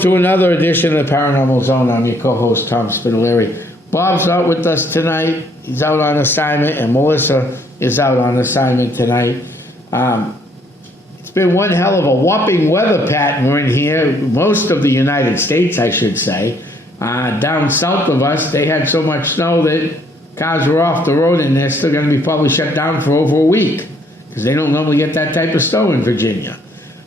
to another edition of the Paranormal Zone. I'm your co-host, Tom Spitalere. Bob's not with us tonight. He's out on assignment, and Melissa is out on assignment tonight. It's been one hell of a whopping weather pattern. We're in here, most of the United States, I should say. Down south of us, they had so much snow that cars were off the road, and they're still going to be probably shut down for over a week because they don't normally get that type of snow in Virginia.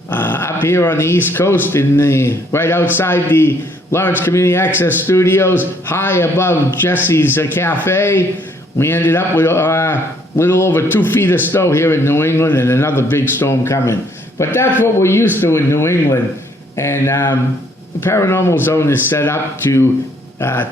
Up here on the East Coast, right outside the Lawrence Community Access Studios, high above Jesse's Cafe, we ended up with a little over 2 feet of snow here in New England and another big storm coming. But that's what we're used to in New England. And the Paranormal Zone is set up to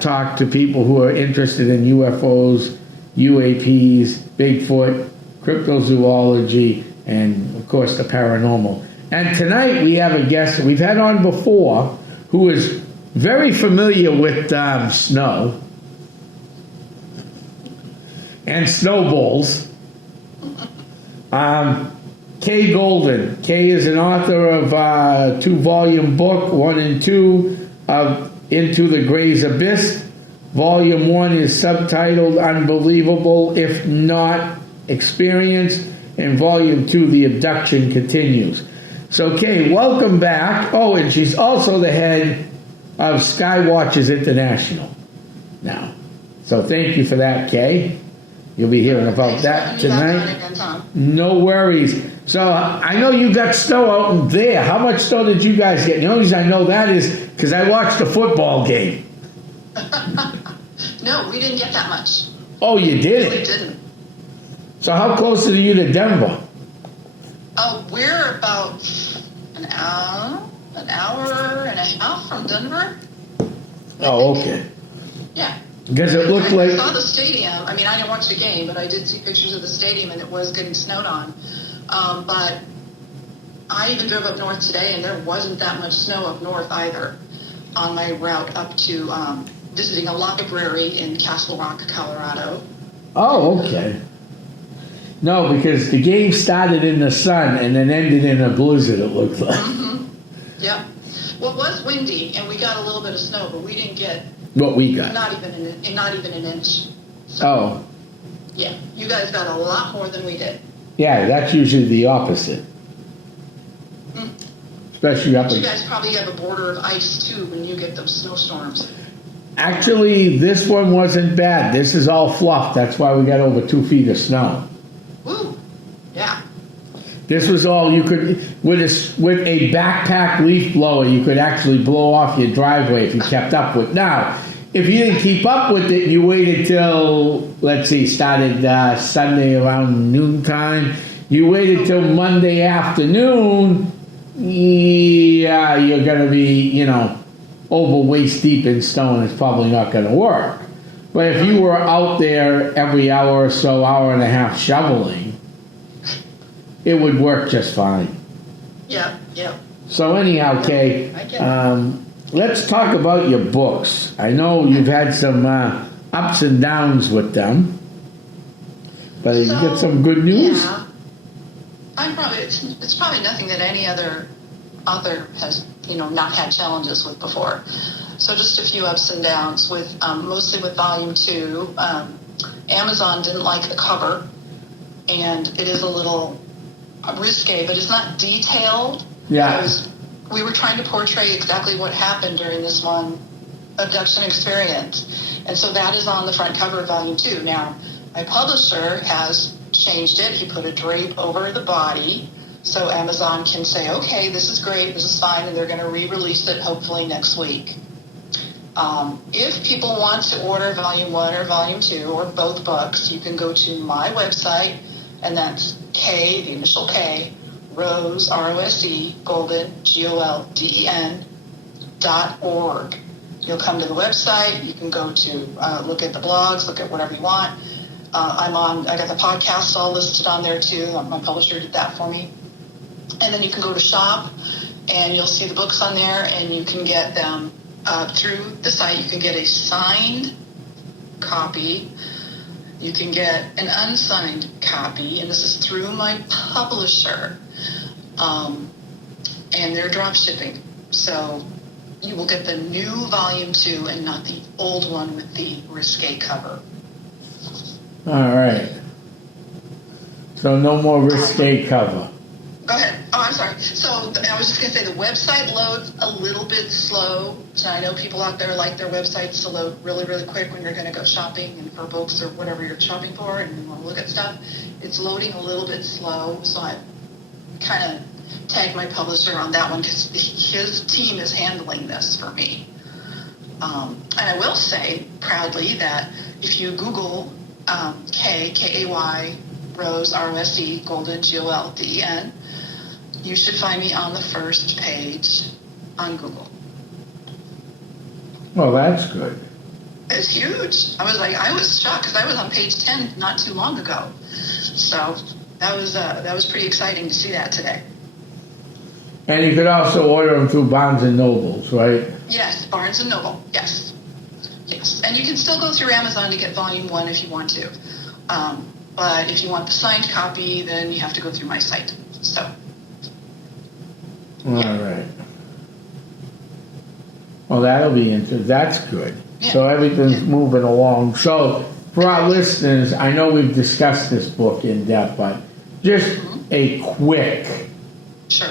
talk to people who are interested in UFOs, UAPs, Bigfoot, cryptozoology, and, of course, the paranormal. And tonight we have a guest that we've had on before who is very familiar with snow and snowballs. Kay Golden. Kay is an author of a 2-volume book, 1 and 2, of Into the Gray's Abyss. Volume 1 is subtitled Unbelievable If Not Experience, and Volume 2, The Abduction Continues. So, Kay, welcome back. Oh, and she's also the head of Skywatchers International now. So thank you for that, Kay. You'll be hearing about that tonight. No worries. So I know you got snow out there. How much snow did you guys get? The only reason I know that is because I watched the football game. No, we didn't get that much. Oh, you didn't? We didn't. So how close are you to Denver? Oh, we're about an hour and a half from Denver. Oh, okay. Yeah. Because it looked like... I saw the stadium. I mean, I didn't watch the game, but I did see pictures of the stadium, and it was getting snowed on. But I even drove up north today, and there wasn't that much snow up north either on my route up to visiting a library in Castle Rock, Colorado. Oh, okay. No, because the game started in the sun and then ended in a blizzard, it looked like. Mm-hmm. Yeah. Well, it was windy, and we got a little bit of snow, but we didn't get... What we got? Not even an inch. So, oh. Yeah. You guys got a lot more than we did. Yeah, that's usually the opposite. Mm. Especially up in... You guys probably have a border of ice, too, when you get those snowstorms. Actually, this one wasn't bad. This is all fluff. That's why we got over 2 feet of snow. Woo! Yeah. This was all you could, with a backpack leaf blower, you could actually blow off your driveway if you kept up with. Now, if you didn't keep up with it, you waited till, let's see, started Sunday around noontime. You waited till Monday afternoon. Yeah, you're going to be, over waist deep in snow, and it's probably not going to work. But if you were out there every hour or so, hour and a half shoveling, it would work just fine. Yeah. So anyhow, Kay, let's talk about your books. I know you've had some ups and downs with them, but you get some good news? Yeah. It's probably nothing that any other author has, not had challenges with before. So just a few ups and downs with, mostly with Volume 2. Amazon didn't like the cover, and it is a little risque, but it's not detailed. Yeah. Because we were trying to portray exactly what happened during this one abduction experience. And so that is on the front cover of Volume 2. Now, my publisher has changed it. He put a drape over the body so Amazon can say, okay, this is great, this is fine, and they're going to re-release it hopefully next week. If people want to order Volume 1 or Volume 2 or both books, you can go to my website, and that's K, the initial K, Rose, R-O-S-E, Golden, Golden, .org. You'll come to the website. You can go to look at the blogs, look at whatever you want. I got the podcasts all listed on there too. My publisher did that for me. And then you can go to shop, and you'll see the books on there, and you can get them through the site. You can get a signed copy. You can get an unsigned copy, and this is through my publisher. And they're drop shipping. So you will get the new volume 2 and not the old one with the risque cover. All right. So no more risque cover. Go ahead. Oh, I'm sorry. So I was just going to say the website loads a little bit slow. So I know people out there like their websites to load really, really quick when you're going to go shopping and for books or whatever you're shopping for and you want to look at stuff. It's loading a little bit slow. So I kind of tagged my publisher on that one because his team is handling this for me. And I will say proudly that if you Google K-A-Y, Rose, R-O-S-E, Golden, G-O-L-D-E-N, you should find me on the first page on Google. Well, that's good. It's huge. I was shocked because I was on page 10 not too long ago. So that was pretty exciting to see that today. And you could also order them through Barnes and Nobles, right? Yes, Barnes and Noble. Yes. And you can still go through Amazon to get volume 1 if you want to. But if you want the signed copy, then you have to go through my site. So. All right. Well, that'll be interesting. That's good. Yeah. So everything's moving along. So for our listeners, I know we've discussed this book in depth, but just a quick. Sure.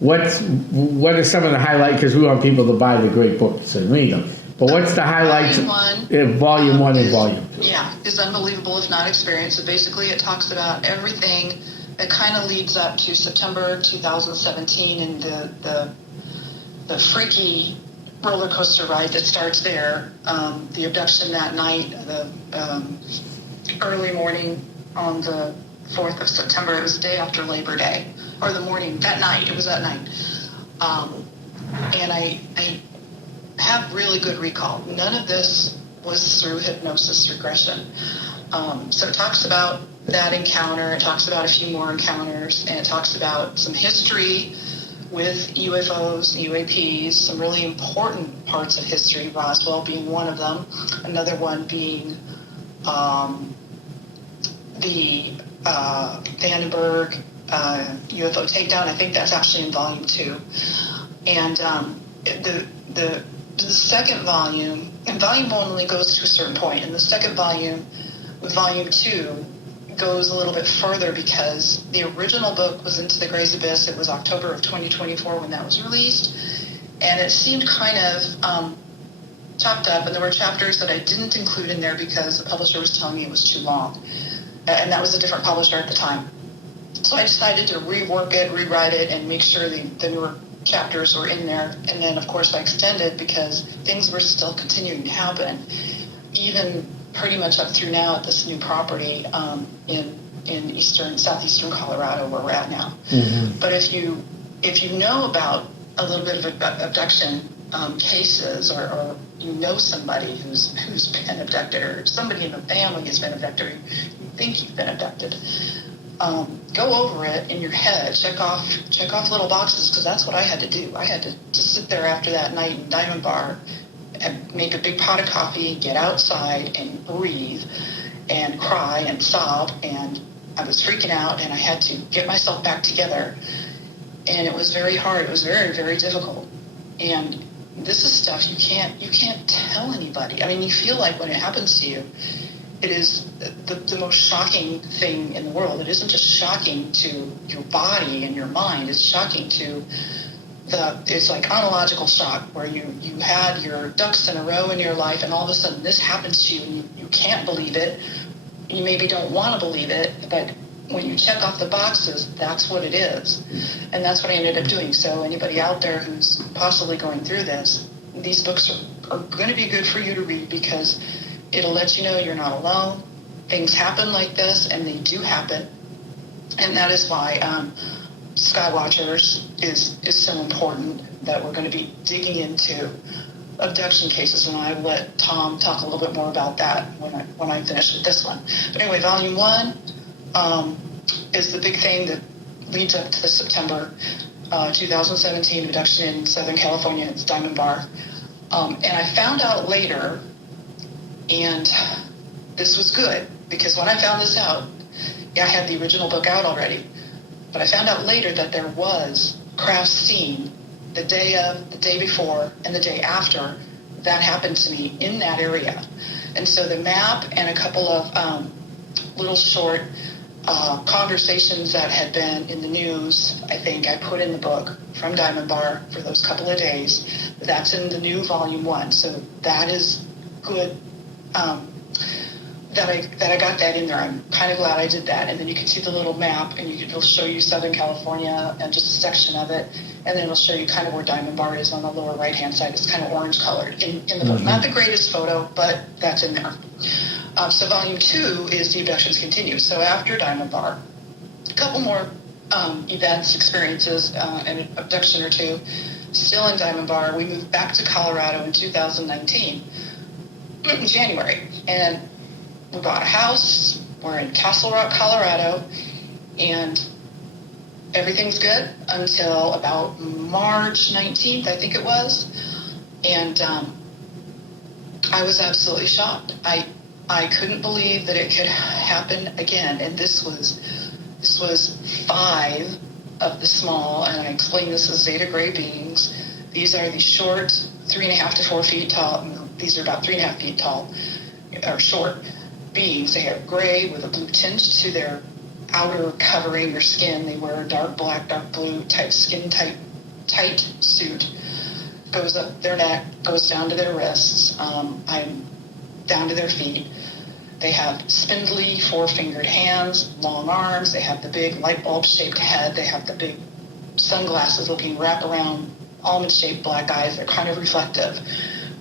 What are some of the highlights? Because we want people to buy the great books and read them. But what's the highlights? Volume 1 and Volume 2. Yeah, is unbelievable if not experienced. So basically it talks about everything that kind of leads up to September 2017 and the freaky roller coaster ride that starts there. The abduction that night, the early morning on the 4th of September. It was the day after Labor Day, or the morning, that night. It was that night. And I have really good recall. None of this was through hypnosis regression. So it talks about that encounter, it talks about a few more encounters, and it talks about some history with UFOs, UAPs, some really important parts of history, Roswell being one of them, another one being the Vandenberg UFO takedown. I think that's actually in volume 2. And the second volume, and volume 1 only goes to a certain point, and the second volume, with volume 2, goes a little bit further because the original book was Into the Gray's Abyss. It was October of 2024 when that was released, and it seemed kind of chopped up, and there were chapters that I didn't include in there because the publisher was telling me it was too long, and that was a different publisher at the time. So I decided to rework it, rewrite it, and make sure the newer chapters were in there. And then, of course, I extended because things were still continuing to happen, even pretty much up through now at this new property in southeastern Colorado where we're at now. Mm-hmm. But if you know about a little bit of abduction cases, or you know somebody who's been abducted, or somebody in the family has been abducted, or you think you've been abducted, go over it in your head, check off little boxes, because that's what I had to do. I had to sit there after that night in Diamond Bar and make a big pot of coffee, get outside and breathe and cry and sob, and I was freaking out, and I had to get myself back together, and it was very hard. It was very, very difficult. And this is stuff you can't tell anybody. I mean, you feel like when it happens to you, it is the most shocking thing in the world. It isn't just shocking to your body and your mind. It's shocking to it's like ontological shock, where you had your ducks in a row in your life, and all of a sudden this happens to you, and you can't believe it. You maybe don't want to believe it, but when you check off the boxes, that's what it is. And that's what I ended up doing. So anybody out there who's possibly going through this, these books are going to be good for you to read, because it'll let you know you're not alone. Things happen like this, and they do happen. And that is why Skywatchers is so important, that we're going to be digging into abduction cases, and I let Tom talk a little bit more about that when I finish with this one. But anyway, volume 1 is the big thing that leads up to the September 2017 abduction in Southern California. It's Diamond Bar. And I found out later, and this was good, because when I found this out, I had the original book out already, but I found out later that there was craft seen the day of, the day before, and the day after, that happened to me in that area. And so the map and a couple of little short conversations that had been in the news, I think I put in the book from Diamond Bar for those couple of days. That's in the new volume 1. So that is good that I got that in there. I'm kind of glad I did that. And then you can see the little map, and it'll show you Southern California and just a section of it. And then it'll show you kind of where Diamond Bar is on the lower right-hand side. It's kind of orange colored in the book. Not the greatest photo, but that's in there. So volume 2 is The Abductions Continue. So after Diamond Bar, a couple more events, experiences, an abduction or two. Still in Diamond Bar, we moved back to Colorado in 2019, January. And we bought a house. We're in Castle Rock, Colorado. And everything's good until about March 19th, I think it was. And I was absolutely shocked. I couldn't believe that it could happen again. And this was 5 of the small, and I explained this as Zeta Gray beings. These are the short, 3.5 to 4 feet tall. These are about 3.5 feet tall, or short beings. They have gray with a blue tinge to their outer covering or skin. They wear a dark black, dark blue type skin tight suit. Goes up their neck, goes down to their wrists. I'm down to their feet. They have spindly 4-fingered hands, long arms. They have the big light bulb shaped head. They have the big sunglasses looking wraparound almond shaped black eyes. They're kind of reflective.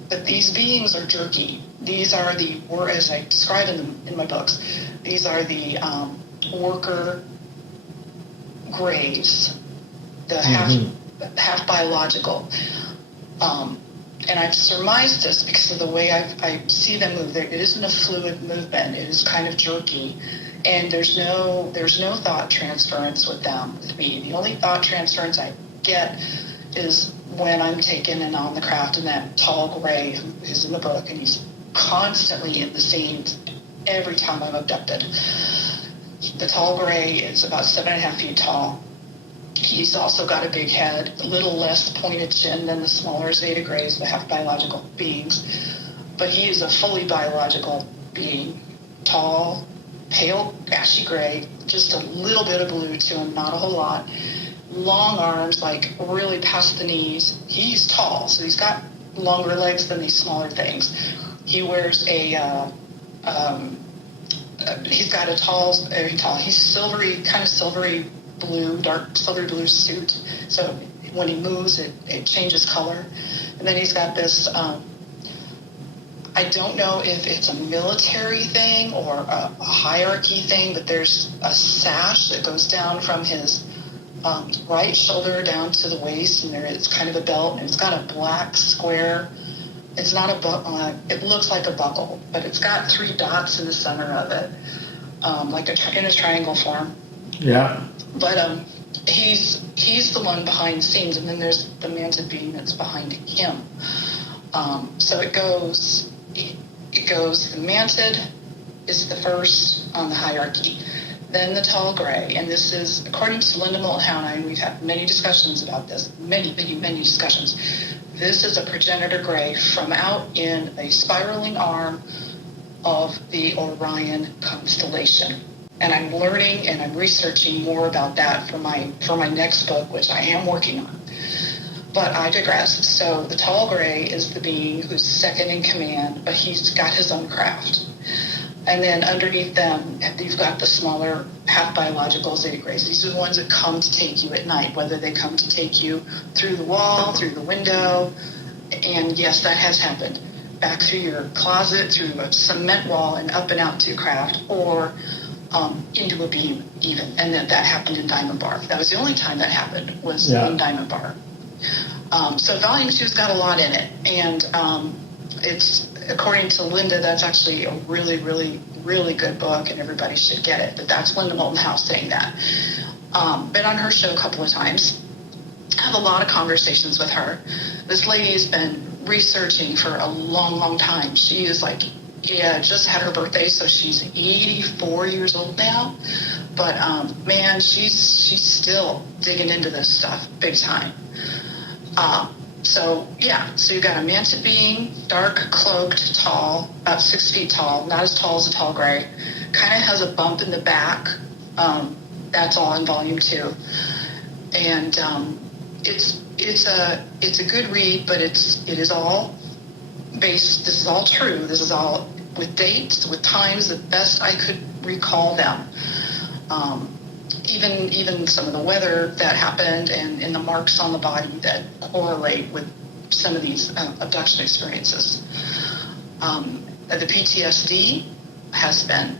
But these beings are jerky. These are as I describe in my books, these are the worker grays, the half biological. And I've surmised this because of the way I see them move. It isn't a fluid movement. It is kind of jerky. And there's no thought transference with them, with me. The only thought transference I get is when I'm taken and on the craft, and that tall gray who is in the book, and he's constantly in the scenes every time I'm abducted. The tall gray is about 7.5 feet tall. He's also got a big head, a little less pointed chin than the smaller Zeta Grays, the half-biological beings. But he is a fully biological being. Tall, pale, ashy gray, just a little bit of blue to him, not a whole lot. Long arms, like really past the knees. He's tall, so he's got longer legs than these smaller things. He wears he's got he's silvery, kind of silvery blue, dark silvery blue suit. So when he moves, it changes color. And then he's got this, I don't know if it's a military thing or a hierarchy thing, but there's a sash that goes down from his right shoulder down to the waist, and there is kind of a belt, and it's got a black square. It's not a buckle. It looks like a buckle, but it's got 3 dots in the center of it, like in a triangle form. Yeah. But he's the one behind the scenes, and then there's the manted being that's behind him. So it goes. The manted is the first on the hierarchy, then the tall gray, and this is according to Linda Mulhound, and we've had many discussions about this, many discussions. This is a progenitor gray from out in a spiraling arm of the Orion constellation. And I'm learning and I'm researching more about that for my next book, which I am working on. But I digress. So the tall gray is the being who's second in command, but he's got his own craft. And then underneath them, you've got the smaller half-biological Zeta Grays. These are the ones that come to take you at night, whether they come to take you through the wall, through the window, and yes, that has happened, back through your closet, through a cement wall, and up and out to your craft, or into a beam even. And that happened in Diamond Bar. That was the only time that happened, was in Diamond Bar. So Volume 2's got a lot in it, and it's, according to Linda, that's actually a really, really, really good book, and everybody should get it. But that's Linda Moulton House saying that. Been on her show a couple of times. Have a lot of conversations with her. This lady has been researching for a long, long time. She is just had her birthday, so she's 84 years old now. But man, she's still digging into this stuff big time. So you've got a mantis being, dark, cloaked, tall, about 6 feet tall, not as tall as a tall gray, kind of has a bump in the back. That's all in volume 2. And it's a good read, but it is all based, this is all true, this is all with dates, with times, the best I could recall them. Even some of the weather that happened and the marks on the body that correlate with some of these abduction experiences. The PTSD has been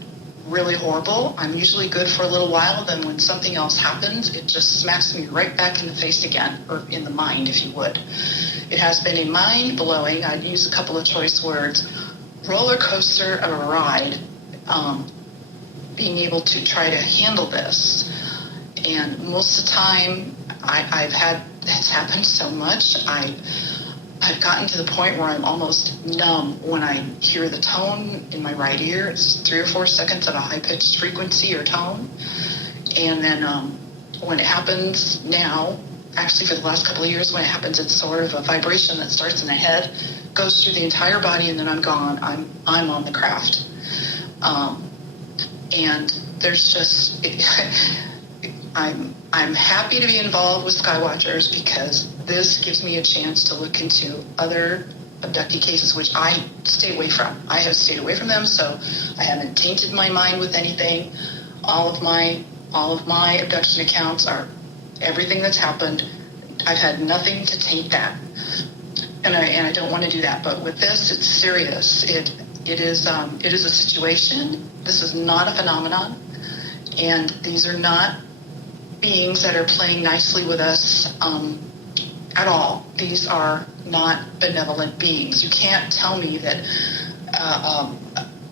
really horrible. I'm usually good for a little while, then when something else happens, it just smacks me right back in the face again, or in the mind, if you would. It has been a mind-blowing, I'd use a couple of choice words, roller coaster of a ride, being able to try to handle this. And most of the time, it's happened so much, I've gotten to the point where I'm almost numb when I hear the tone in my right ear. It's 3 or 4 seconds of a high-pitched frequency or tone. And then when it happens now, actually for the last couple of years, when it happens, it's sort of a vibration that starts in the head, goes through the entire body, and then I'm gone. I'm on the craft. And there's just... I'm happy to be involved with Skywatchers because this gives me a chance to look into other abductee cases, which I stay away from. I have stayed away from them, so I haven't tainted my mind with anything. All of my abduction accounts are everything that's happened. I've had nothing to taint that, and I don't want to do that. But with this, it's serious. It is a situation. This is not a phenomenon, and these are not beings that are playing nicely with us at all. These are not benevolent beings. You can't tell me that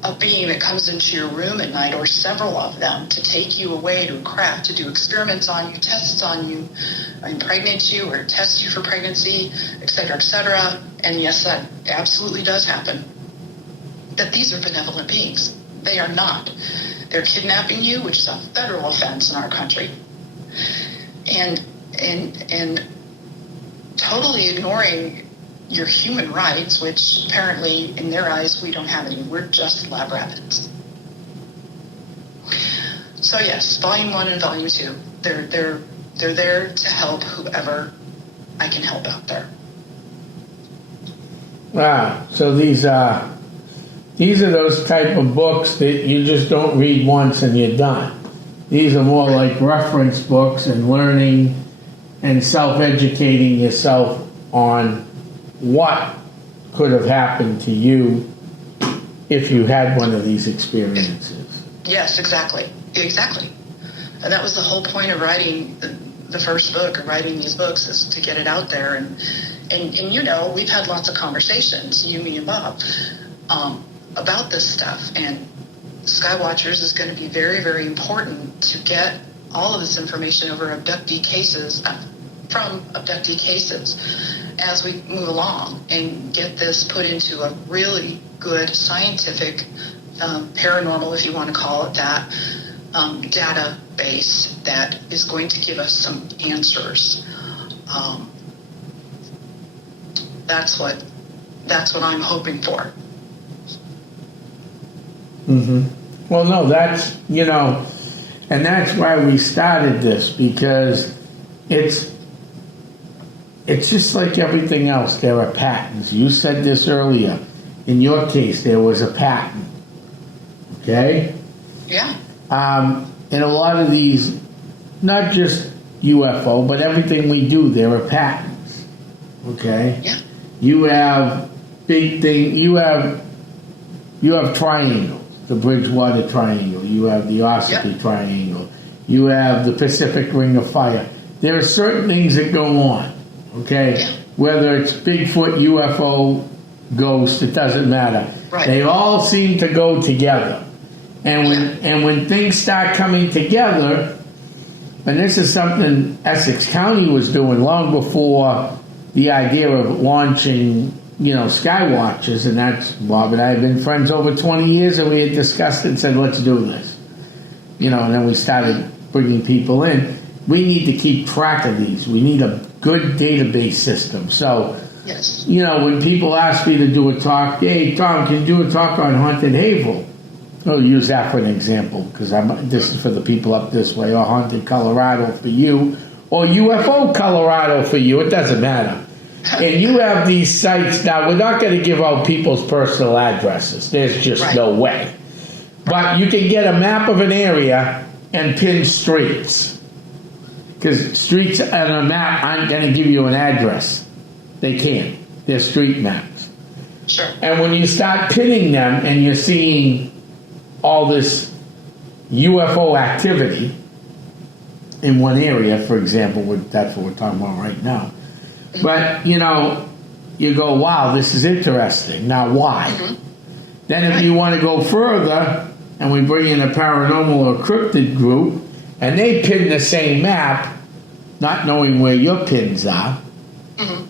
a being that comes into your room at night, or several of them, to take you away to a craft, to do experiments on you, tests on you, impregnate you or test you for pregnancy, etc., and yes, that absolutely does happen, that these are benevolent beings. They are not. They're kidnapping you, which is a federal offense in our country. And totally ignoring your human rights, which apparently in their eyes we don't have any. We're just lab rabbits. So yes, volume 1 and volume 2, they're there to help whoever I can help out there. Wow. So these are those type of books that you just don't read once and you're done. These are more like reference books and learning and self-educating yourself on what could have happened to you if you had one of these experiences. Yes, exactly. And that was the whole point of writing the first book, or writing these books, is to get it out there. And you know, we've had lots of conversations, you, me, and Bob, about this stuff. And Skywatchers is going to be very, very important to get all of this information over abductee cases, from abductee cases, as we move along, and get this put into a really good scientific, paranormal, if you want to call it that, database that is going to give us some answers. That's what I'm hoping for. Mm-hmm. Well, no, that's, and that's why we started this, because it's just like everything else. There are patterns. You said this earlier. In your case, there was a pattern. Okay? Yeah. In a lot of these, not just UFO, but everything we do, there are patterns. Okay? Yeah. You have big thing. You have triangles. The Bridgewater Triangle. You have the Ossipee Triangle. You have the Pacific Ring of Fire. There are certain things that go on. Okay? Yeah. Whether it's Bigfoot, UFO, ghost, it doesn't matter. Right. They all seem to go together. And when things start coming together, and this is something Essex County was doing long before the idea of launching, Skywatchers, and that's, Bob and I have been friends over 20 years, and we had discussed it and said, let's do this. And then we started bringing people in. we need to keep track of these. We need a good database system. So, Yes. you know, when people ask me to do a talk, hey, Tom, can you do a talk on haunted Haverhill? I'll use that for an example, because this is for the people up this way, or haunted Colorado for you, or UFO Colorado for you. It doesn't matter. And you have these sites. Now, we're not going to give out people's personal addresses. There's just Right. no way. But you can get a map of an area and pin streets. Because streets on a map aren't going to give you an address. They can't. They're street maps. Sure. And when you start pinning them and you're seeing all this UFO activity in one area, for example, that's what we're talking about right now. But, you know, you go, wow, this is interesting. Now, why? Mm-hmm. Then if you want to go further, and we bring in a paranormal or cryptid group, and they pin the same map, not knowing where your pins are, Mm-hmm.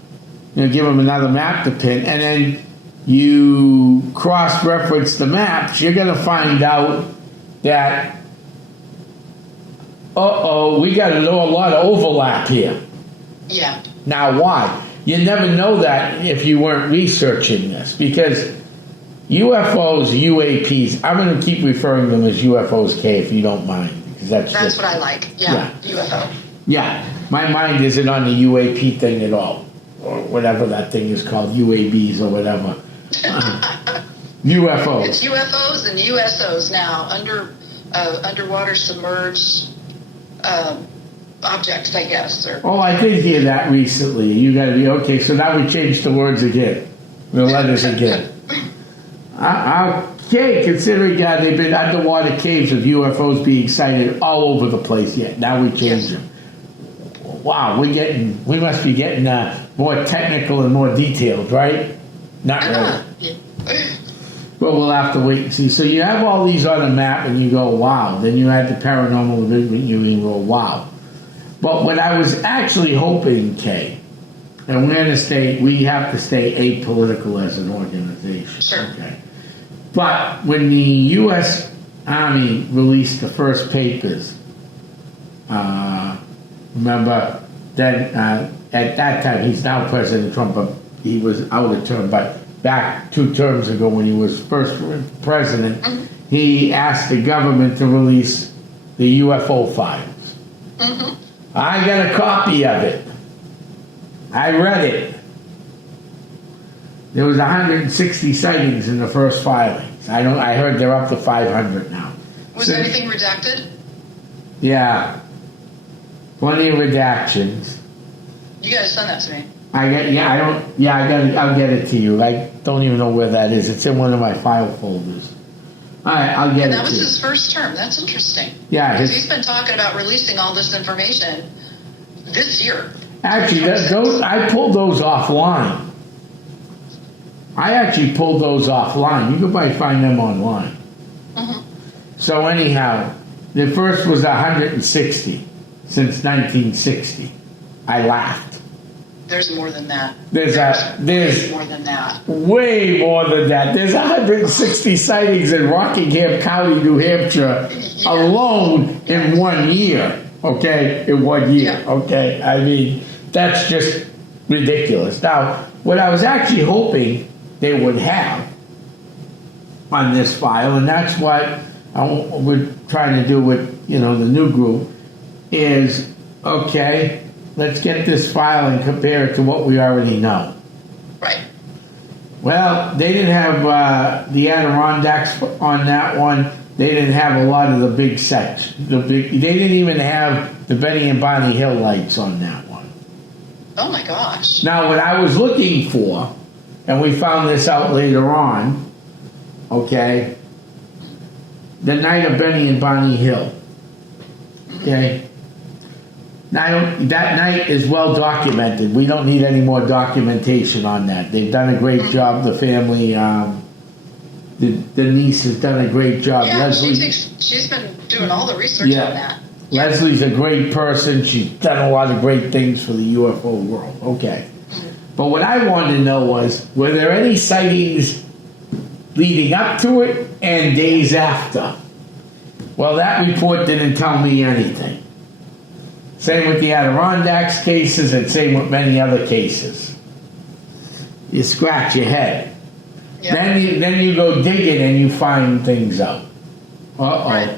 you know, give them another map to pin, and then you cross-reference the maps, you're going to find out that, we got a lot of overlap here. Yeah. Now, why? You never know that if you weren't researching this, because UFOs, UAPs, I'm going to keep referring to them as UFOs, Kay, if you don't mind, because That's what I like. Yeah. UFO. Yeah, my mind isn't on the UAP thing at all, or whatever that thing is called, UABs or whatever. UFOs. It's UFOs and USOs now, underwater submerged objects, I guess. Oh, I did hear that recently. You got to be okay. So now we changed the words again, the letters again. Okay, considering they've been underwater caves of UFOs being sighted all over the place. Yet now we changed them. Wow, we must be getting more technical and more detailed, right? Not really. Well, we'll have to wait and see. So you have all these on a map, and you go, wow. Then you add the paranormal, and you go, wow. But what I was actually hoping, Kay, and we have to stay apolitical as an organization. Sure. Okay. But when the U.S. Army released the first papers, remember, then at that time, he's now President Trump, but he was out of term, but back 2 terms ago when he was first president, Mm-hmm. he asked the government to release the UFO files. Mm-hmm. I got a copy of it. I read it. There was 160 sightings in the first filings. I heard they're up to 500 now. Was anything redacted? Yeah. Plenty of redactions. You gotta send that to me. I'll get it to you. I don't even know where that is. It's in one of my file folders. All right, I'll get it to you. That was his first term. That's interesting. Yeah. Because he's been talking about releasing all this information this year. Actually, I pulled those offline. I actually pulled those offline. You can probably find them online. Mm-hmm. So anyhow, the first was 160 since 1960. I laughed. There's more than that. There's more than that. Way more than that. There's 160 sightings in Rockingham County, New Hampshire, alone in 1 year. Okay, in 1 year. Yeah. Okay, I mean, that's just ridiculous. Now, what I was actually hoping they would have on this file, and that's what we're trying to do with the new group, is okay. Let's get this file and compare it to what we already know. Right. Well, they didn't have the Adirondacks on that one. They didn't have a lot of the big sets. They didn't even have the Benny and Bonnie Hill lights on that one. Oh my gosh. Now, what I was looking for, and we found this out later on, okay, the night of Benny and Bonnie Hill. Okay. Now, that night is well documented. We don't need any more documentation on that. They've done a great job. The family, the niece has done a great job. Yeah, Leslie, she's been doing all the research on that. Leslie's a great person. She's done a lot of great things for the UFO world. Okay. But what I wanted to know was, were there any sightings leading up to it and days after? Well, that report didn't tell me anything. Same with the Adirondacks cases, and same with many other cases. You scratch your head. Yeah. Then you go digging and you find things out. Uh-oh. Right.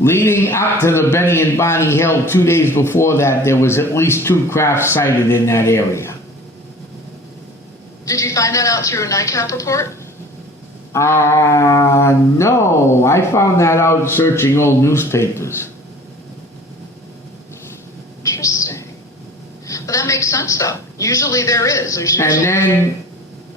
Leading up to the Benny and Bonnie Hill, 2 days before that, there was at least 2 crafts sighted in that area. Did you find that out through a NICAP report? No. I found that out searching old newspapers. Interesting. But that makes sense, though. Usually there is. There's usually And then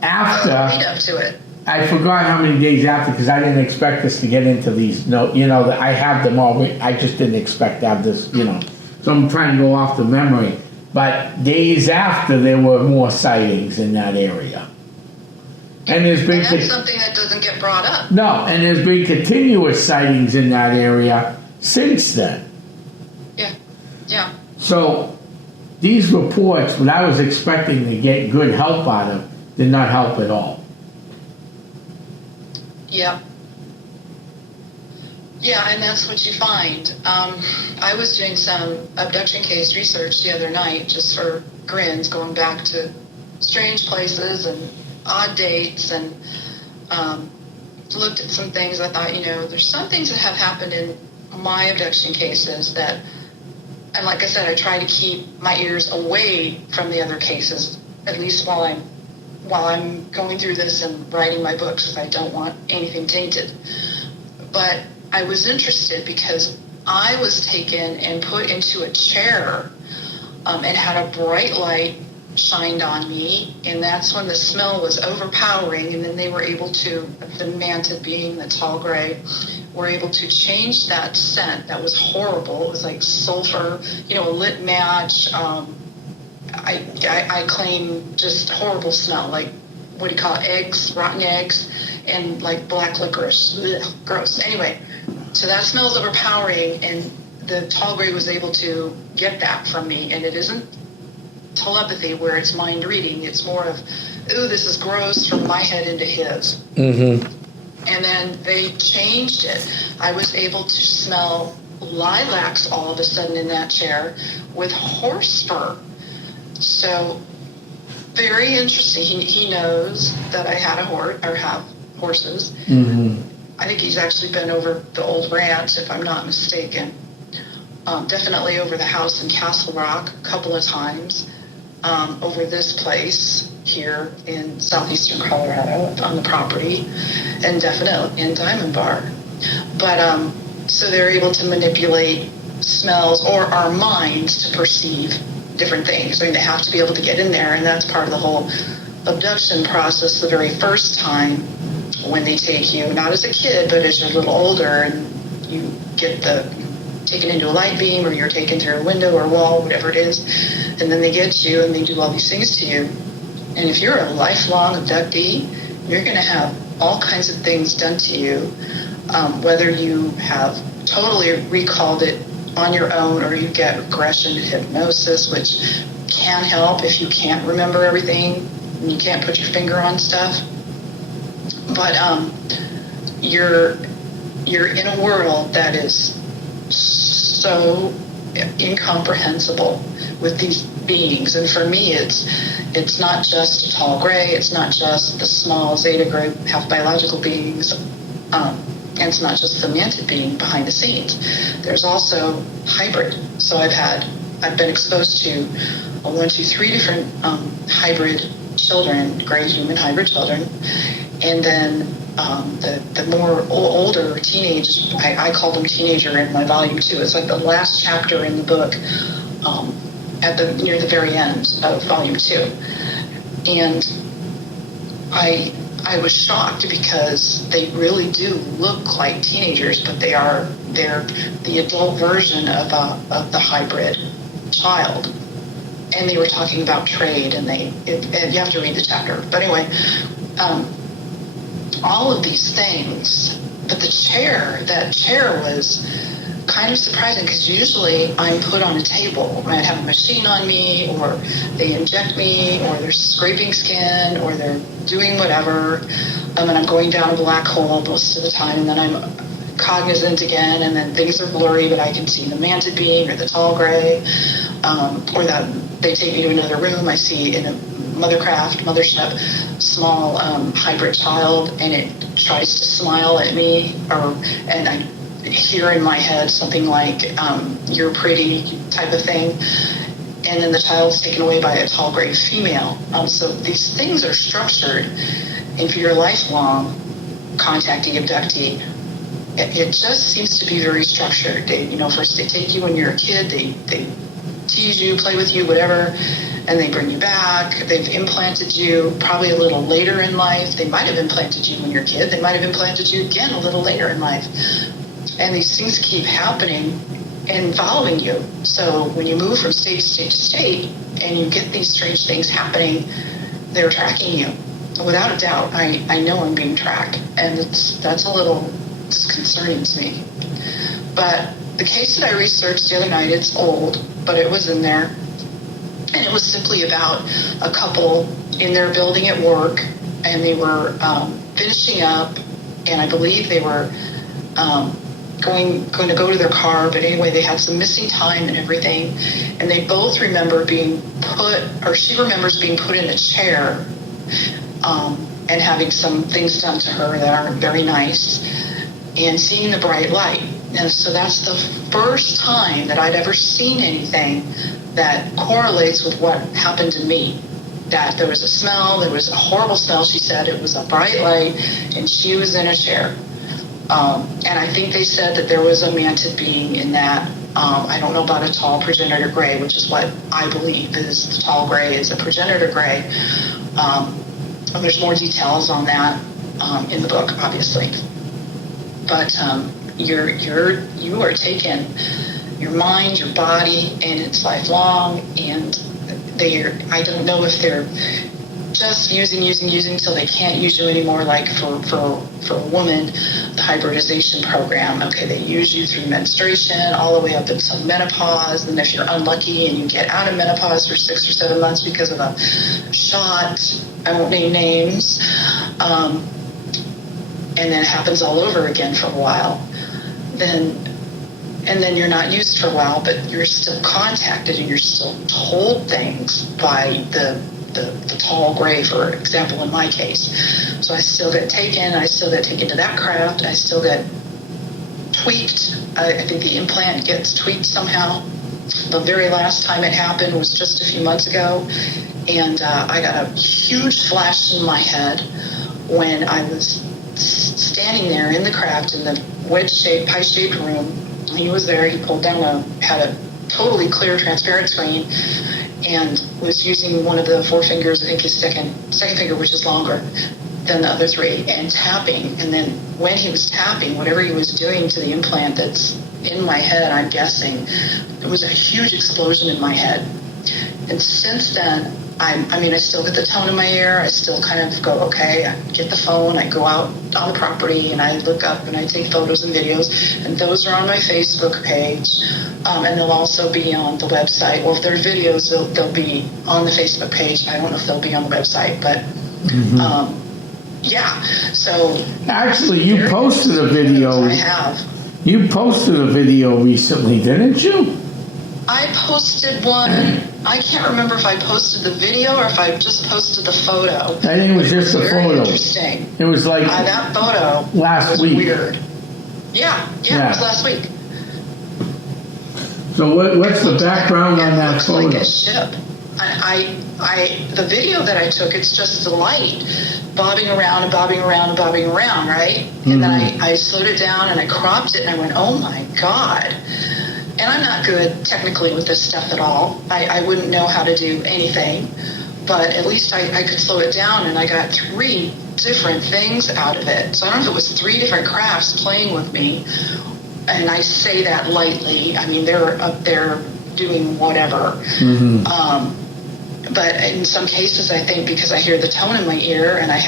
after, lead up to it. I forgot how many days after, because I didn't expect us to get into these. No, I have them all. I just didn't expect to have this. So I'm trying to go off the memory. But days after, there were more sightings in that area. And there's been that's something that doesn't get brought up. No, and there's been continuous sightings in that area since then. Yeah. So these reports, what I was expecting to get good help out of, did not help at all. Yeah. Yeah, and that's what you find. I was doing some abduction case research the other night just for grins, going back to strange places and odd dates, and looked at some things. I thought, there's some things that have happened in my abduction cases that, and like I said, I try to keep my ears away from the other cases, at least while I'm going through this and writing my books, because I don't want anything tainted. But I was interested because I was taken and put into a chair and had a bright light shined on me, and that's when the smell was overpowering. And then they were able to, the mantid being the tall gray, were able to change that scent that was horrible. It was like sulfur, a lit match. I claim just horrible smell, like, what do you call it, eggs, rotten eggs, and like black licorice. Ugh, gross. Anyway, so that smells overpowering, and the tall gray was able to get that from me. And it isn't telepathy where it's mind reading. It's more of, ooh, this is gross, from my head into his. Mm-hmm. And then they changed it. I was able to smell lilacs all of a sudden in that chair with horse fur. So very interesting. He knows that I had a horse, or have horses. Mm-hmm. I think he's actually been over the old ranch, if I'm not mistaken. Definitely over the house in Castle Rock a couple of times. Over this place here in southeastern Colorado on the property, and definitely in Diamond Bar. But so they're able to manipulate smells or our minds to perceive different things. I mean, they have to be able to get in there, and that's part of the whole abduction process the very first time when they take you, not as a kid, but as you're a little older, and you get taken into a light beam, or you're taken through a window or wall, whatever it is, and then they get you and they do all these things to you. And if you're a lifelong abductee, you're going to have all kinds of things done to you, whether you have totally recalled it on your own, or you get regression hypnosis, which can help if you can't remember everything and you can't put your finger on stuff. But you're in a world that is so incomprehensible with these beings. And for me, it's not just a tall gray, it's not just the small zeta gray, half biological beings, and it's not just the mantid being behind the scenes. There's also hybrid. So I've been exposed to 3 different hybrid children, gray human hybrid children. And then the more older teenage, I call them teenager in my volume 2. It's like the last chapter in the book, near the very end of volume 2. And I was shocked because they really do look like teenagers, but they're the adult version of the hybrid child. And they were talking about trade, and you have to read the chapter. But anyway, all of these things, but that chair was kind of surprising, because usually I'm put on a table. I have a machine on me, or they inject me, or they're scraping skin, or they're doing whatever, and I'm going down a black hole most of the time, and then I'm cognizant again, and then things are blurry, but I can see the manta being or the tall gray, or that they take me to another room. I see in a mothership, small hybrid child, and it tries to smile at me, and I hear in my head something like, "You're pretty," type of thing. And then the child's taken away by a tall gray female. So these things are structured, and for your lifelong contactee, abductee, it just seems to be very structured. First they take you when you're a kid, they tease you, play with you, whatever, and they bring you back. They've implanted you probably a little later in life. They might have implanted you when you're a kid. They might have implanted you again a little later in life. And these things keep happening and following you. So when you move from state to state to state and you get these strange things happening, they're tracking you. Without a doubt, I know I'm being tracked, and that's a little disconcerting to me. But the case that I researched the other night, it's old, but it was in there, and it was simply about a couple in their building at work, and they were finishing up, and I believe they were going to go to their car, but anyway, they had some missing time and everything, and they both remember she remembers being put in a chair and having some things done to her that aren't very nice, and seeing the bright light. And so that's the first time that I'd ever seen anything that correlates with what happened to me. That there was a smell, there was a horrible smell, she said. It was a bright light, and she was in a chair. And I think they said that there was a mantid being in that. I don't know about a tall progenitor gray, which is what I believe is the tall gray is a progenitor gray. There's more details on that in the book, obviously. But you are taken, your mind, your body, and it's lifelong. And I don't know if they're just using until they can't use you anymore. Like for a woman, the hybridization program, okay, they use you through menstruation all the way up until menopause. And if you're unlucky and you get out of menopause for 6 or 7 months because of a shot, I won't name names, and then it happens all over again for a while, then you're not used for a while, but you're still contacted and you're still told things by the tall gray, for example, in my case. So I still get taken to that craft, I still get tweaked. I think the implant gets tweaked somehow. The very last time it happened was just a few months ago, and I got a huge flash in my head when I was standing there in the craft in the wedge-shaped, pie-shaped room. He was there. He pulled down had a totally clear, transparent screen, and was using one of the 4 fingers, I think his second finger, which is longer than the other 3, and tapping. And then when he was tapping, whatever he was doing to the implant that's in my head, I'm guessing, there was a huge explosion in my head. And since then, I still get the tone in my ear. I still kind of go, okay, I get the phone, I go out on the property, and I look up and I take photos and videos, and those are on my Facebook page, and they'll also be on the website. Well, if they're videos, they'll be on the Facebook page. I don't know if they'll be on the website, but yeah. So actually, you posted a video. I have. You posted a video recently, didn't you? I posted one. I can't remember if I posted the video or if I just posted the photo. I think it was just the photo. Interesting. It was like that photo last was week. Weird. Yeah, it was last week. So what's the background on that photo? It looks like a ship. The video that I took, it's just the light bobbing around and bobbing around and bobbing around, right? Mm-hmm. And then I slowed it down and I cropped it and I went, oh my God. And I'm not good technically with this stuff at all. I wouldn't know how to do anything, but at least I could slow it down, and I got 3 different things out of it. So I don't know if it was 3 different crafts playing with me, and I say that lightly. I mean, they're up there doing whatever. Mm-hmm. But in some cases, I think because I hear the tone in my ear and I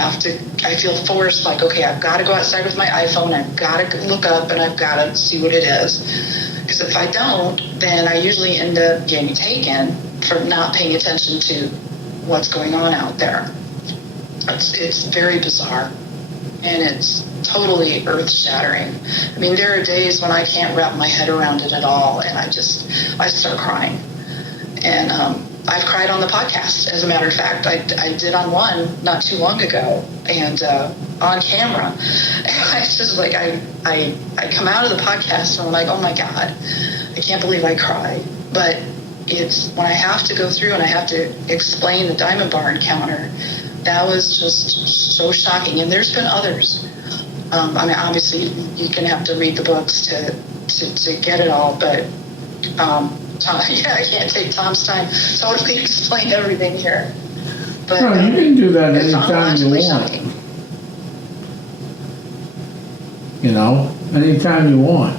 feel forced, like, okay, I've got to go outside with my iPhone, I've got to look up, and I've got to see what it is. Because if I don't, then I usually end up getting taken for not paying attention to what's going on out there. It's very bizarre. and it's totally earth-shattering. I mean, there are days when I can't wrap my head around it at all, and I start crying. And I've cried on the podcast, as a matter of fact. I did on one not too long ago, and on camera. And I just like, I come out of the podcast and I'm like, oh my God, I can't believe I cried. But it's when I have to go through and I have to explain the Diamond Bar encounter, that was just so shocking. And there's been others. I mean, obviously, you're going to have to read the books to get it all, but Tom, I can't take Tom's time to totally explain everything here. But No, you can do that anytime you want. Shocking. You know, anytime you want.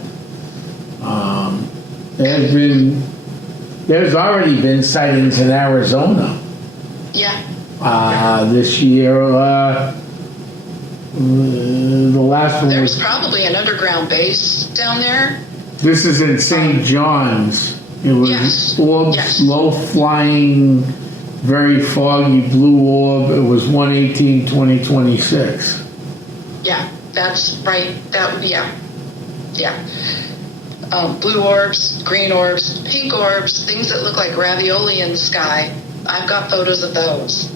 There's already been sightings in Arizona. Yeah. This year, the last one There was. was probably an underground base down there. This is in St. John's. It was Yes. orbs, Yes. low flying, very foggy blue orb. It was 1/18/2026. Yeah, that's right. That would be, yeah. Blue orbs, green orbs, pink orbs, things that look like ravioli in the sky. I've got photos of those.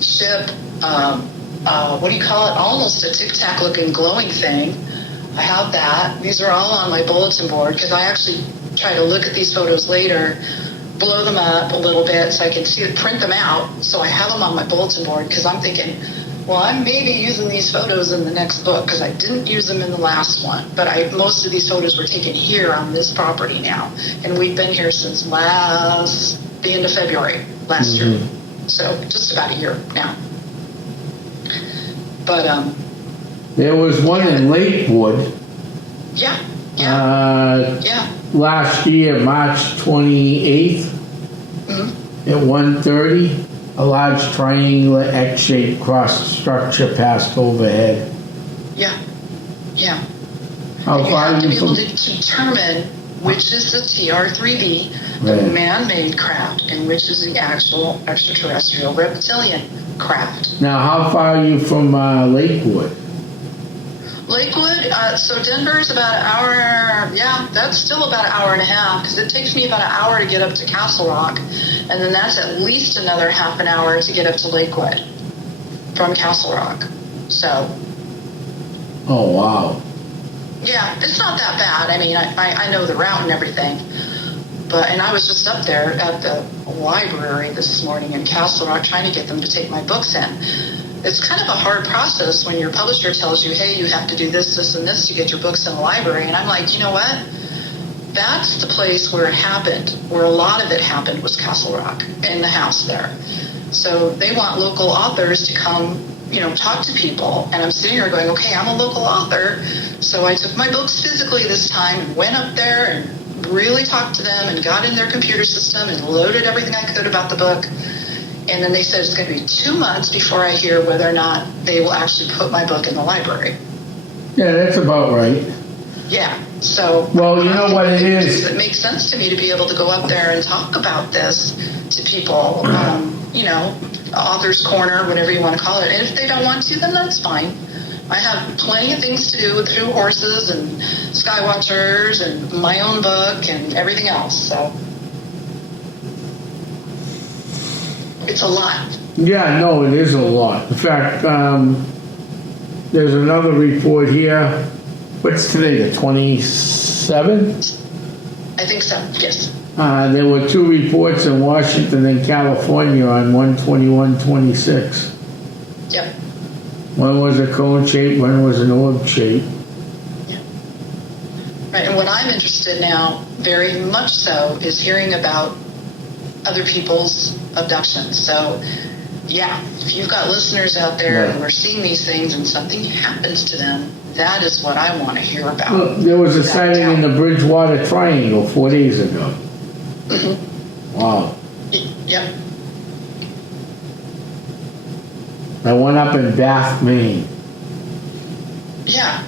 Ship, what do you call it? Almost a Tic Tac looking glowing thing. I have that. These are all on my bulletin board because I actually try to look at these photos later, blow them up a little bit so I can see it, print them out. So I have them on my bulletin board because I'm thinking, well, I'm maybe using these photos in the next book because I didn't use them in the last one. But most of these photos were taken here on this property now. And we've been here since the end of February last year. So just about a year now. But, There was one in Lakewood. yeah. Last year, March 28th, at 1:30, a large triangular X-shaped cross structure passed overhead. Yeah. How And you far have are to be you able from? to determine which is the TR-3B, the Right. man-made craft, and which is the actual extraterrestrial reptilian craft. Now, how far are you from Lakewood? Lakewood, so Denver is about an hour, that's still about an hour and a half, because it takes me about an hour to get up to Castle Rock, and then that's at least another half an hour to get up to Lakewood from Castle Rock. So, Oh, wow. yeah, it's not that bad. I mean, I know the route and everything. And I was just up there at the library this morning in Castle Rock trying to get them to take my books in. It's kind of a hard process when your publisher tells you, hey, you have to do this, this, and this to get your books in the library. And I'm like, you know what? That's the place where it happened, where a lot of it happened was Castle Rock, in the house there. So they want local authors to come, talk to people. And I'm sitting here going, okay, I'm a local author. So I took my books physically this time and went up there and really talked to them and got in their computer system and loaded everything I could about the book. And then they said it's going to be 2 months before I hear whether or not they will actually put my book in the library. Yeah, that's about right. Yeah. So, well, you know what it is? It makes sense to me to be able to go up there and talk about this to people, author's corner, whatever you want to call it. And if they don't want to, then that's fine. I have plenty of things to do with True Horses and Skywatchers and my own book and everything else. So it's a lot. Yeah, no, it is a lot. In fact, there's another report here. What's today, the 27th? I think so, yes. There were 2 reports in Washington and California on 1/21/26. Yep. One was a cone shape, one was an orb shape. Yeah. Right, and what I'm interested now, very much so, is hearing about other people's abductions. So, yeah, if you've got listeners out there who are seeing these things and something happens to them, that is what I want to hear about. Well, there was a sighting in the Bridgewater Triangle 4 days ago. Wow. Yep. I went up in Bath, Maine. Yeah.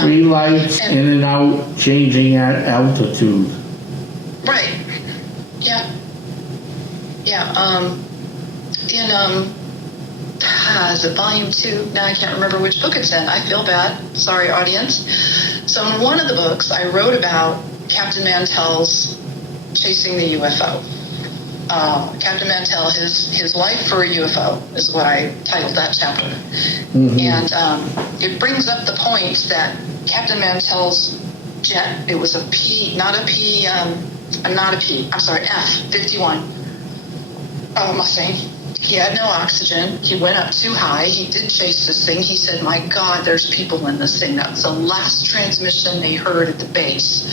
3 lights in and out, changing at altitude. Right. Yeah. is it volume 2? Now I can't remember which book it's in. I feel bad. Sorry, audience. So in one of the books, I wrote about Captain Mantell's chasing the UFO. Captain Mantell, his life for a UFO is what I titled that chapter. Mm-hmm. And it brings up the point that Captain Mantell's jet, it was a F-51 Mustang. He had no oxygen. He went up too high. He did chase this thing. He said, my God, there's people in this thing. That was the last transmission they heard at the base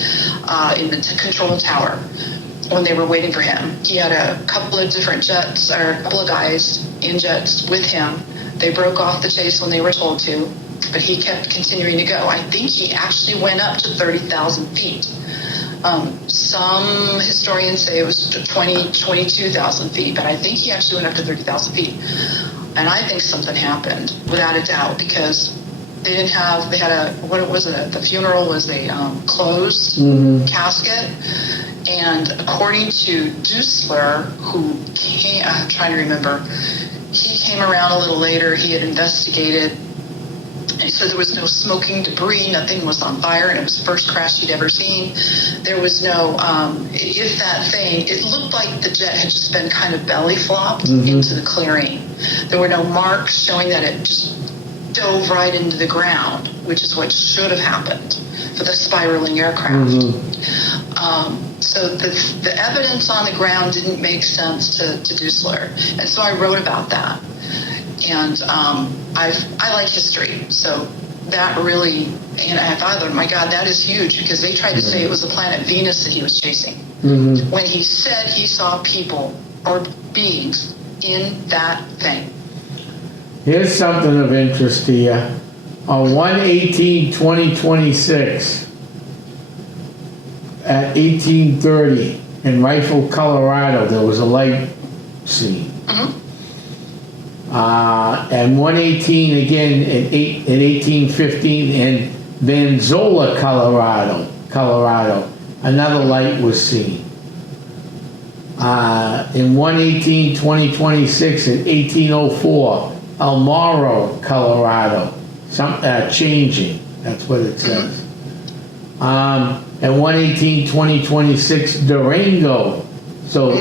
in the control tower when they were waiting for him. He had a couple of different jets, or a couple of guys in jets with him. They broke off the chase when they were told to, but he kept continuing to go. I think he actually went up to 30,000 feet. Some historians say it was 22,000 feet, but I think he actually went up to 30,000 feet. And I think something happened, without a doubt, because they had the funeral was a closed casket. And according to Dussler, who came, I'm trying to remember, he came around a little later, he had investigated. He said there was no smoking debris, nothing was on fire, and it was the first crash he'd ever seen. There was no, if that thing, it looked like the jet had just been kind of belly flopped into the clearing. There were no marks showing that it just dove right into the ground, which is what should have happened for the spiraling aircraft. So the evidence on the ground didn't make sense to Dussler. And so I wrote about that. And I like history, so that really, and I thought, my God, that is huge, because they tried to say it was the planet Venus that he was chasing. When he said he saw people or beings in that thing. Here's something of interest to you. On 1/18/2026, at 1830, in Rifle, Colorado, there was a light seen. And 1/18 again at 1815 in Vanzola, Colorado, another light was seen. In 1/18/2026 at 1804, El Morro, Colorado, changing. That's what it says. And 1/18/2026 Durango. So,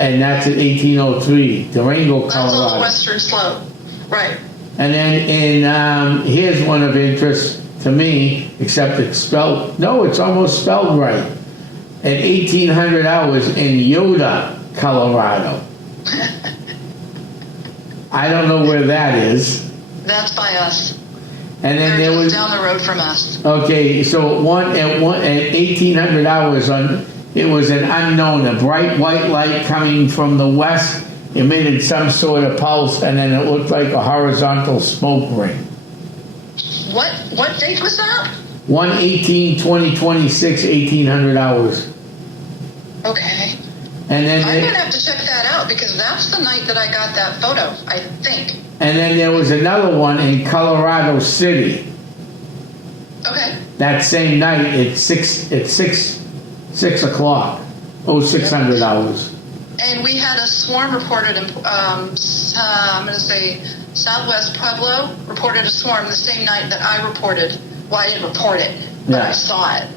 and that's at 1803, Durango, Colorado. That's on the western slope, right? And then here's one of interest to me, except it's spelled, no, it's almost spelled right. At 1800 hours in Yoda, Colorado. I don't know where that is. That's by us. And then They're there was down the road from us. Okay, so at 1800 hours on. It was an unknown, a bright white light coming from the west, emitted some sort of pulse, and then it looked like a horizontal smoke ring. What date was that? 1/18/2026, 1800 hours. Okay. And then I'm going to have to check that out, because that's the night that I got that photo, I think. And then there was another one in Colorado City. Okay. That same night at 6 o'clock, 0600 hours. And we had a swarm reported in, I'm going to say Southwest Pueblo, reported a swarm the same night that I reported. Well, I didn't report it, but I saw it.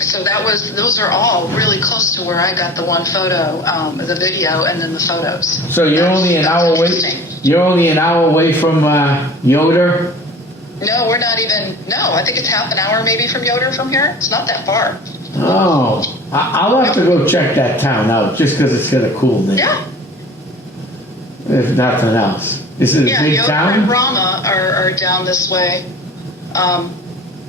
So those are all really close to where I got the one photo, the video, and then the photos. So you're only an hour away. You're only an hour away from Yoder. No, we're not even. No, I think it's half an hour maybe from Yoder from here. It's not that far. Oh, I'll have to go check that town out just because it's got a cool name. Yeah. If nothing else, is it a big Yoder town? and Brahma are down this way,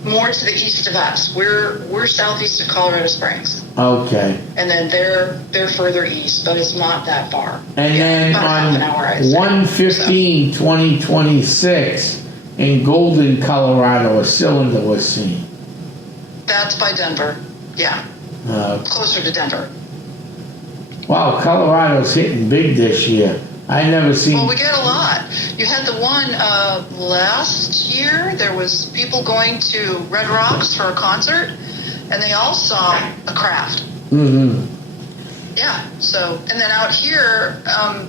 more to the east of us. We're southeast of Colorado Springs. Okay. And then they're further east, but it's not that far. And then on 1/15/2026 in Golden, Colorado, a cylinder was seen. That's by Denver. Yeah. Closer to Denver. Wow, Colorado's hitting big this year. I never seen. Well, we get a lot. You had the one last year. There was people going to Red Rocks for a concert, and they all saw a craft. Yeah, so, and then out here,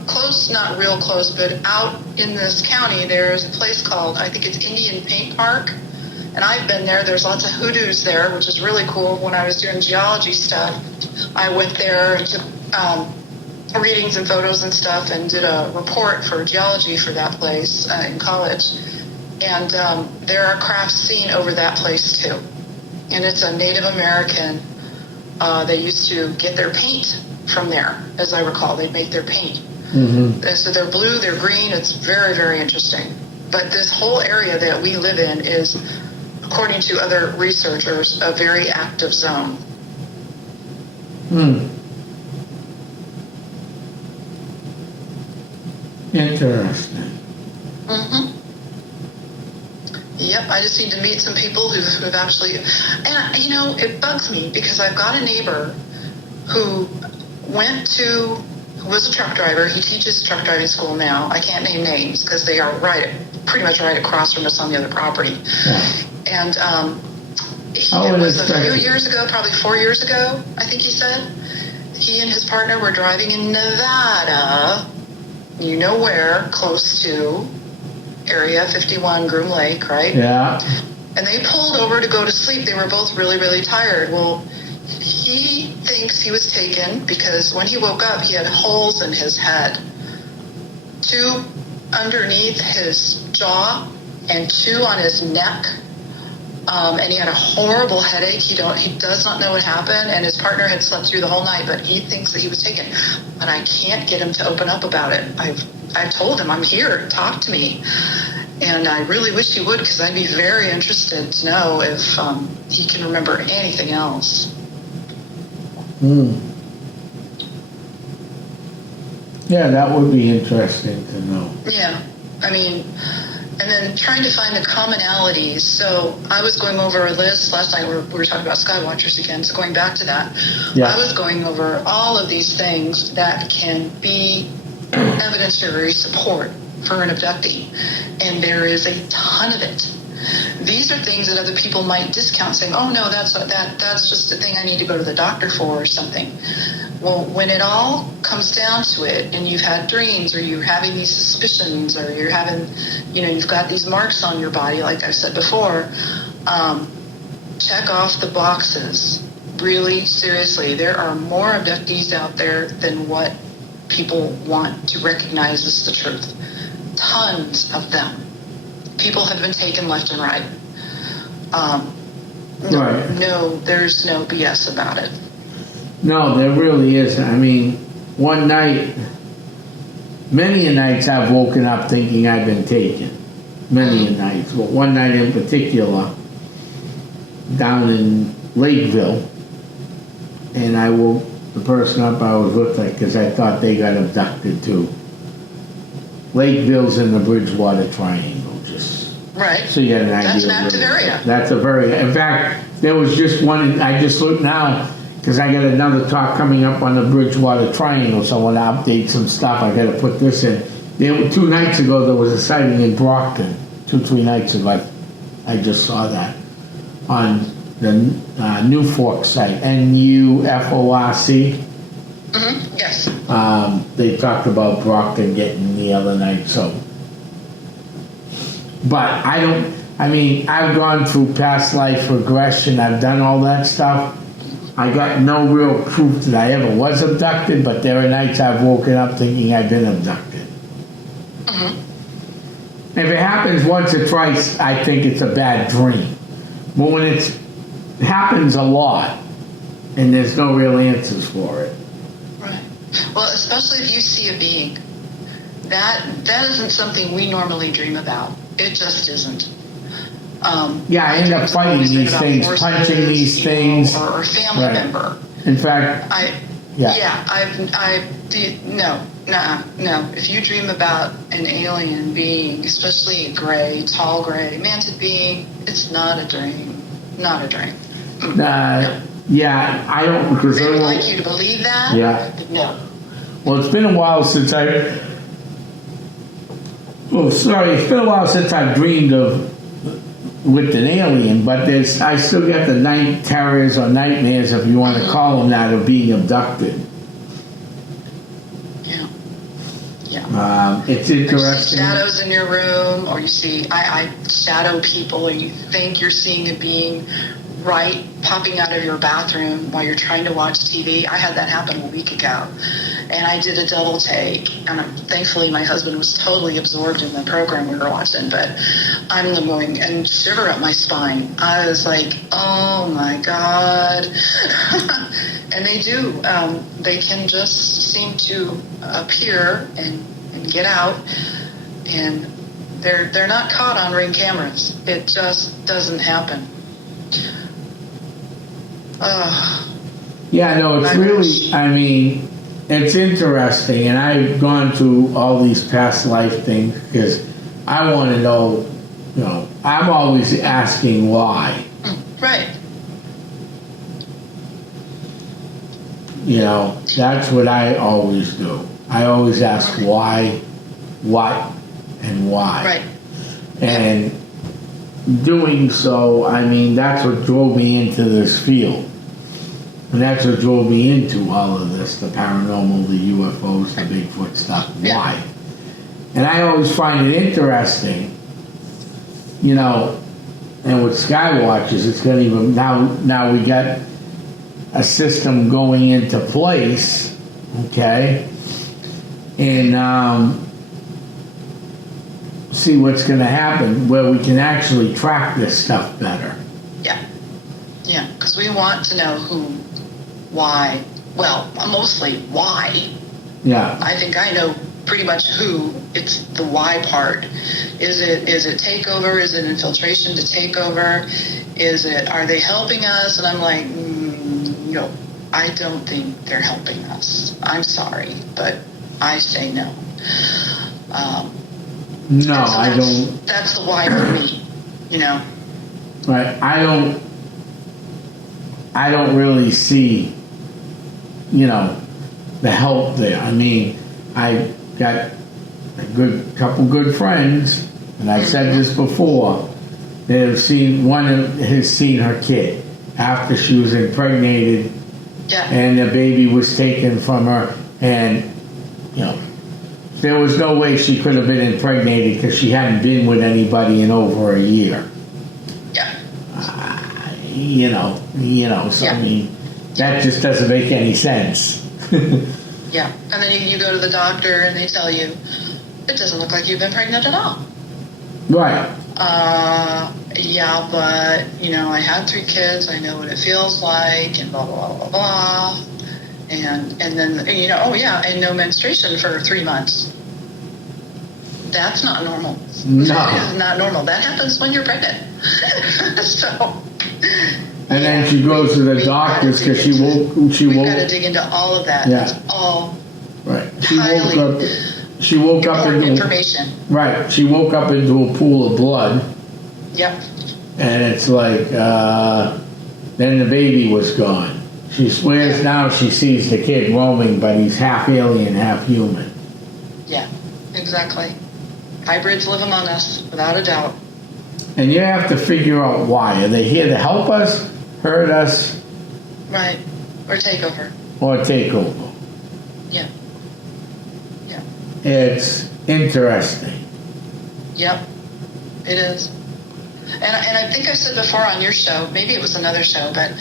close, not real close, but out in this county, there's a place called, I think it's Indian Paint Park, and I've been there. There's lots of hoodoos there, which is really cool. When I was doing geology stuff, I went there and took readings and photos and stuff and did a report for geology for that place in college. And there are crafts seen over that place too. And it's a Native American, they used to get their paint from there, as I recall. They'd make their paint. Mm-hmm. And so they're blue, they're green. It's very, very interesting. But this whole area that we live in is, according to other researchers, a very active zone. Interesting. Mm-hmm. Yep, I just need to meet some people who've actually, and you know, it bugs me because I've got a neighbor who was a truck driver. He teaches truck driving school now. I can't name names because they are pretty much right across from us on the other property. Yeah. And it was a few years ago, probably 4 years ago, I think he said. He and his partner were driving in Nevada, you know where, close to Area 51, Groom Lake, right? Yeah. And they pulled over to go to sleep. They were both really, really tired. Well, he thinks he was taken because when he woke up, he had holes in his head. 2 underneath his jaw and 2 on his neck. And he had a horrible headache. He does not know what happened, and his partner had slept through the whole night, but he thinks that he was taken. But I can't get him to open up about it. I've told him, I'm here, talk to me. And I really wish he would, because I'd be very interested to know if he can remember anything else. Yeah, that would be interesting to know. Yeah, I mean, and then trying to find the commonalities. So I was going over a list last night. We were talking about Skywatchers again. So going back to that, I was going over all of these things that can be evidentiary support for an abductee, and there is a ton of it. These are things that other people might discount, saying, "Oh no, that's just a thing I need to go to the doctor for or something." Well, when it all comes down to it, and you've had dreams, or you're having these suspicions, or you're having, you've got these marks on your body, like I said before, check off the boxes. Really, seriously, there are more abductees out there than what people want to recognize as the truth. Tons of them. People have been taken left and right. No, there's no BS about it. No, there really isn't. I mean, one night, many a nights I've woken up thinking I've been taken. Many a nights. But one night in particular, down in Lakeville, and I woke the person up I was with because I thought they got abducted too. Lakeville's in the Bridgewater Triangle, just right. So you had an idea. That's an active area. That's a very. In fact, there was just one. I just looked now because I got another talk coming up on the Bridgewater Triangle, so I want to update some stuff. I got to put this in. 2 nights ago there was a sighting in Brockton. 2-3 nights ago, I just saw that on the New Fork site. NUFORC. Mm-hmm. Yes. They talked about Brockton getting the other night, so. But I've gone through past life regression. I've done all that stuff. I got no real proof that I ever was abducted, but there are nights I've woken up thinking I've been abducted. Mm-hmm. If it happens once or twice, I think it's a bad dream. But when it happens a lot, and there's no real answers for it. Right. Well, especially if you see a being. That isn't something we normally dream about. It just isn't. I end up fighting these things, punching these things. Or family member. In fact, no. If you dream about an alien being, especially a gray, tall gray, manted being, it's not a dream. Not a dream. Yeah, I don't, because they would like you to believe that. Yeah. But no. Well, it's been a while since It's been a while since I've dreamed of with an alien, but I still get the night terrors or nightmares, if you want to call them that, of being abducted. It's You see interesting. shadows in your room, or you see, I shadow people, and you think you're seeing a being right popping out of your bathroom while you're trying to watch TV. I had that happen a week ago, and I did a double take, and thankfully my husband was totally absorbed in the program we were watching, but I'm going and shiver up my spine. I was like, oh my God. And they do. They can just seem to appear and get out, and they're not caught on Ring cameras. It just doesn't happen. Yeah, no, it's really, I mean, it's interesting, and I've gone through all these past life things because I want to know, I'm always asking why. Right. That's what I always do. I always ask why, what, and why. Right. And doing so, I mean, that's what drove me into this field. And that's what drove me into all of this, the paranormal, the UFOs, the Bigfoot stuff. Why? And I always find it interesting, and with Skywatchers, it's going to even, now we got a system going into place, okay? And see what's going to happen where we can actually track this stuff better. Yeah, because we want to know who, why, well, mostly why. Yeah. I think I know pretty much who. It's the why part. Is it takeover? Is it infiltration to take over? Are they helping us? And I'm like, no, I don't think they're helping us. I'm sorry, but I say no. No, I don't. That's the why for me, Right. I don't really see, the help there. I mean, I got a couple good friends, and I've said this before. One has seen her kid after she was impregnated, and the baby was taken from her, and there was no way she could have been impregnated because she hadn't been with anybody in over a year. So I mean, that just doesn't make any sense. Yeah, and then you go to the doctor and they tell you, it doesn't look like you've been pregnant at all. Right. Yeah, but, I had 3 kids, I know what it feels like, and blah, blah, blah, blah, blah. And then, and no menstruation for 3 months. That's not normal. No. That is not normal. That happens when you're pregnant. So... And then she goes to the doctors because she woke. We've got to dig into all of that. Yeah. That's all. Right. She woke up into information. Right. She woke up into a pool of blood. Yep. And it's like, then the baby was gone. She swears now she sees the kid roaming, but he's half alien, half human. Yeah. Exactly. Hybrids live among us, without a doubt. And you have to figure out why. Are they here to help us, hurt us? Right. Or take over. Or take over. Yeah. Yeah. It's interesting. Yep. It is. And I think I said before on your show, maybe it was another show, but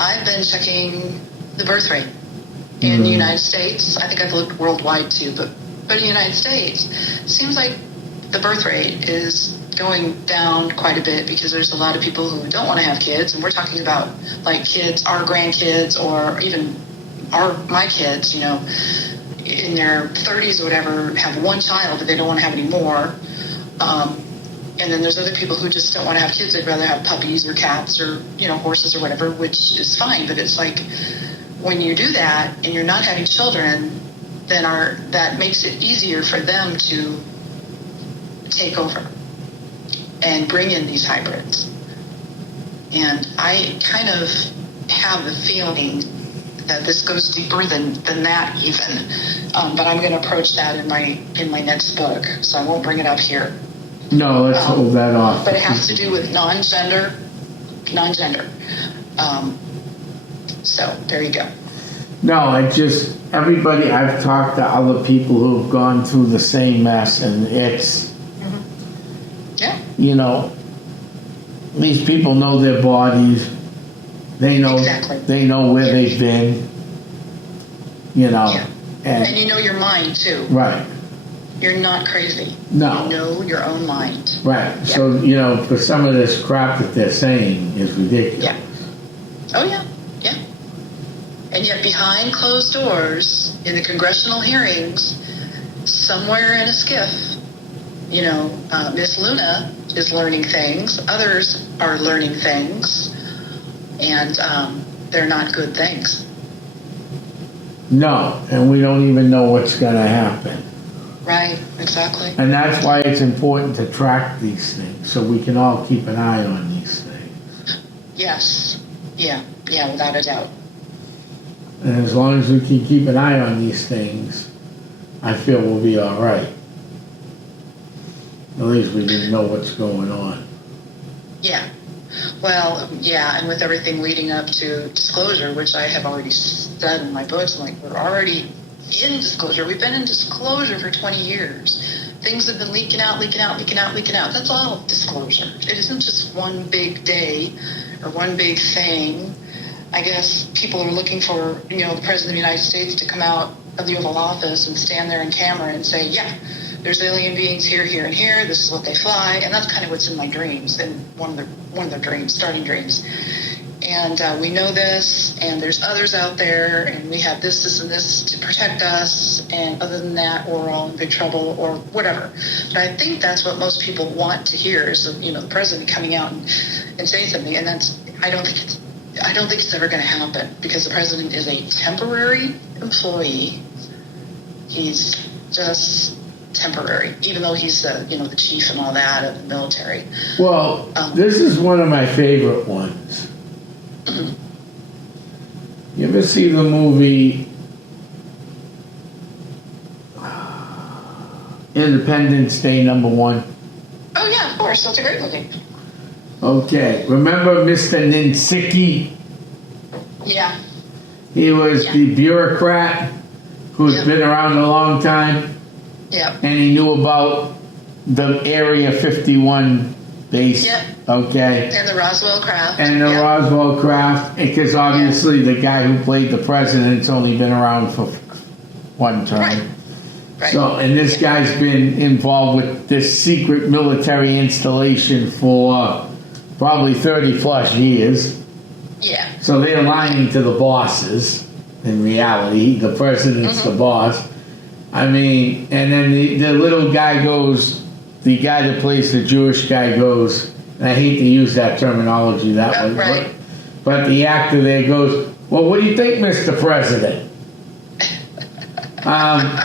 I've been checking the birth rate in the United States. I think I've looked worldwide too, but in the United States, seems like the birth rate is going down quite a bit because there's a lot of people who don't want to have kids, and we're talking about like kids, our grandkids, or even my kids, in their 30s or whatever, have 1 child, but they don't want to have any more. And then there's other people who just don't want to have kids. They'd rather have puppies or cats or, horses or whatever, which is fine. But it's like when you do that and you're not having children, then that makes it easier for them to take over and bring in these hybrids. And I kind of have the feeling that this goes deeper than that even. But I'm going to approach that in my next book, so I won't bring it up here. No, let's hold that off. But it has to do with non-gender. So there you go. No, I just, everybody, I've talked to other people who have gone through the same mess, and it's, Yeah. you know, these people know their bodies. They know, Exactly. they know where Yeah. they've been, you know. Yeah. And you know your mind too. right, You're not crazy. No. You know your own mind. right. Yeah. So, you know, for some of this crap that they're saying is ridiculous. Yeah. Oh yeah. Yeah. And yet behind closed doors in the congressional hearings, somewhere in a skiff, you know, Miss Luna is learning things. Others are learning things. And they're not good things. No, and we don't even know what's going to happen. Right, exactly. And that's why it's important to track these things, so we can all keep an eye on these things. Yes. Yeah, without a doubt. And as long as we can keep an eye on these things, I feel we'll be all right. At least we didn't know what's going on. Yeah. Well, yeah, and with everything leading up to disclosure, which I have already said in my books, like, we're already in disclosure. We've been in disclosure for 20 years. Things have been leaking out. That's all disclosure. It isn't just one big day or one big thing. I guess people are looking for, you know, the President of the United States to come out of the Oval Office and stand there in camera and say, yeah, there's alien beings here, here, and here. This is what they fly. And that's kind of what's in my dreams, and one of their dreams, starting dreams. And we know this, and there's others out there, and we have this, and this to protect us. And other than that, we're all in big trouble or whatever. But I think that's what most people want to hear is, you know, the president coming out and saying something. And that's, I don't think it's ever going to happen, because the president is a temporary employee. He's just temporary, even though he's the chief and all that of the military. Well, this is one of my favorite ones. You ever see the movie Independence Day #1? Oh yeah, of course. That's a great movie. Okay, remember Mr. Ninsicki? Yeah. He was the bureaucrat who's Yep. been around a long time, Yeah. and he knew about the Area 51 base. Yep. Okay. And the Roswell craft. And the Yep. Roswell craft, because obviously the guy who played the president's only been around for one term. Right. Right. So, and this guy's been involved with this secret military installation for probably 30 plus years. Yeah. So they're lying to the bosses. In reality, the president's the boss. I mean, and then the little guy goes, the guy that plays the Jewish guy goes, and I hate to use that terminology that way, Right. but the actor there goes, well, what do you think, Mr. President?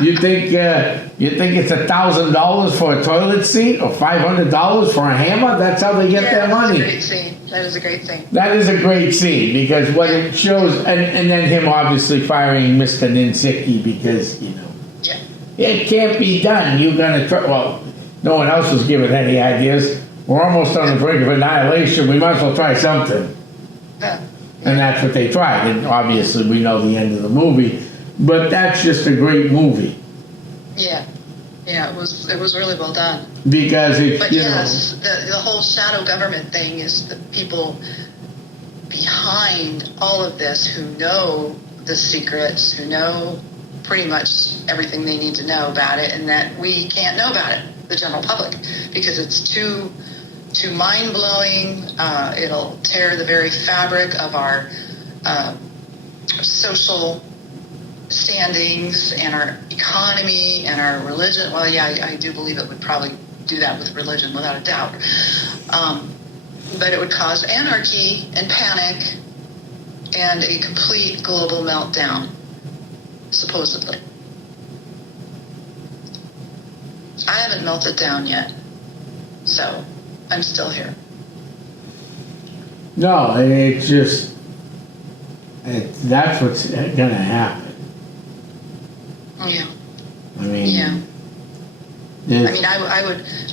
You think it's $1,000 for a toilet seat or $500 for a hammer? That's how they get their money. That's a great scene. That is a great thing. That is a great scene, because what it shows, and then him obviously firing Mr. Ninsicki because, you know, Yeah. it can't be done. You're gonna try. Well, no one else was given any ideas. We're almost on the brink of annihilation. We might as well try something. Yeah. And that's what they tried. And obviously, we know the end of the movie. But that's just a great movie, Yeah. Yeah. It was really well done. because it, But you yes, the whole shadow government thing is the people behind all of this who know the secrets, who know pretty much everything they need to know about it, and that we can't know about it, the general public, because it's too mind-blowing. It'll tear the very fabric of our social standings and our economy and our religion. Well, yeah, I do believe it would probably do that with religion, without a doubt. But it would cause anarchy and panic and a complete global meltdown, supposedly. I haven't melted down yet, so I'm still here. no, it's just that's what's gonna happen. Yeah. I mean, Yeah. it's- I mean,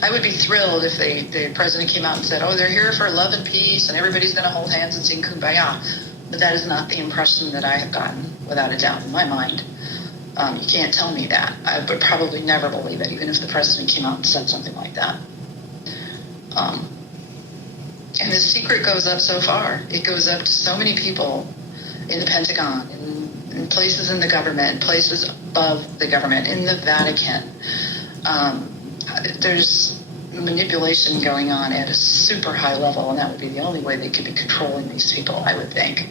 I would be thrilled if the president came out and said, "Oh, they're here for love and peace, and everybody's going to hold hands and sing kumbaya." But that is not the impression that I have gotten. without a doubt in my mind. You can't tell me that. I would probably never believe it, even if the president came out and said something like that. And the secret goes up so far. It goes up to so many people in the Pentagon, in places in the government, places above the government, in the Vatican. There's manipulation going on at a super high level, and that would be the only way they could be controlling these people, I would think,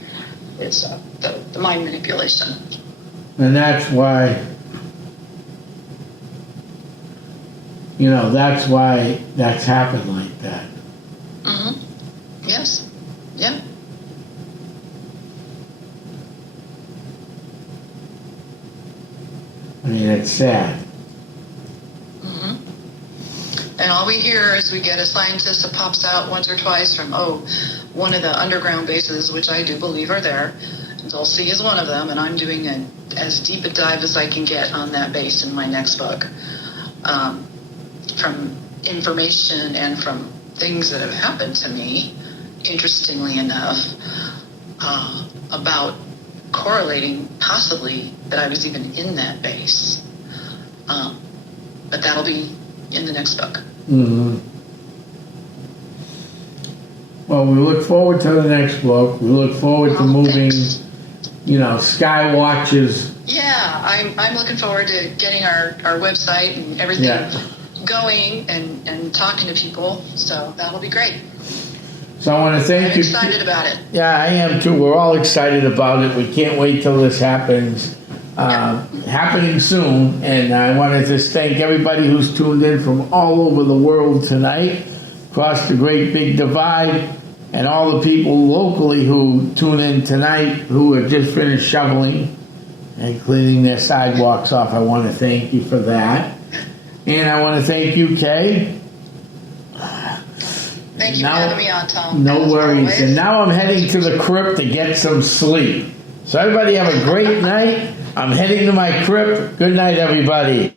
is the mind manipulation. And that's why, that's why that's happened like that. Mm-hmm. Yes. Yeah. I mean, it's sad. Mm-hmm. And all we hear is we get a scientist that pops out once or twice from, one of the underground bases, which I do believe are there. Dulce is one of them, and I'm doing as deep a dive as I can get on that base in my next book. From information and from things that have happened to me, interestingly enough, about correlating possibly that I was even in that base. But that'll be in the next book. Mm-hmm. Well, we look forward to the next book. We look forward to moving, Sky Watches. Yeah, I'm looking forward to getting our website and everything going and talking to people. So that'll be great. So I want to thank you. I'm excited about it. Yeah, I am too. We're all excited about it. We can't wait till this happens. Happening soon. And I want to just thank everybody who's tuned in from all over the world tonight, across the great big divide, and all the people locally who tune in tonight who have just finished shoveling and cleaning their sidewalks off. I want to thank you for that. And I want to thank you, Kay. Thank you for having me on, Tom. No worries. And now I'm heading to the crypt to get some sleep. So everybody have a great night. I'm heading to my crypt. Good night, everybody.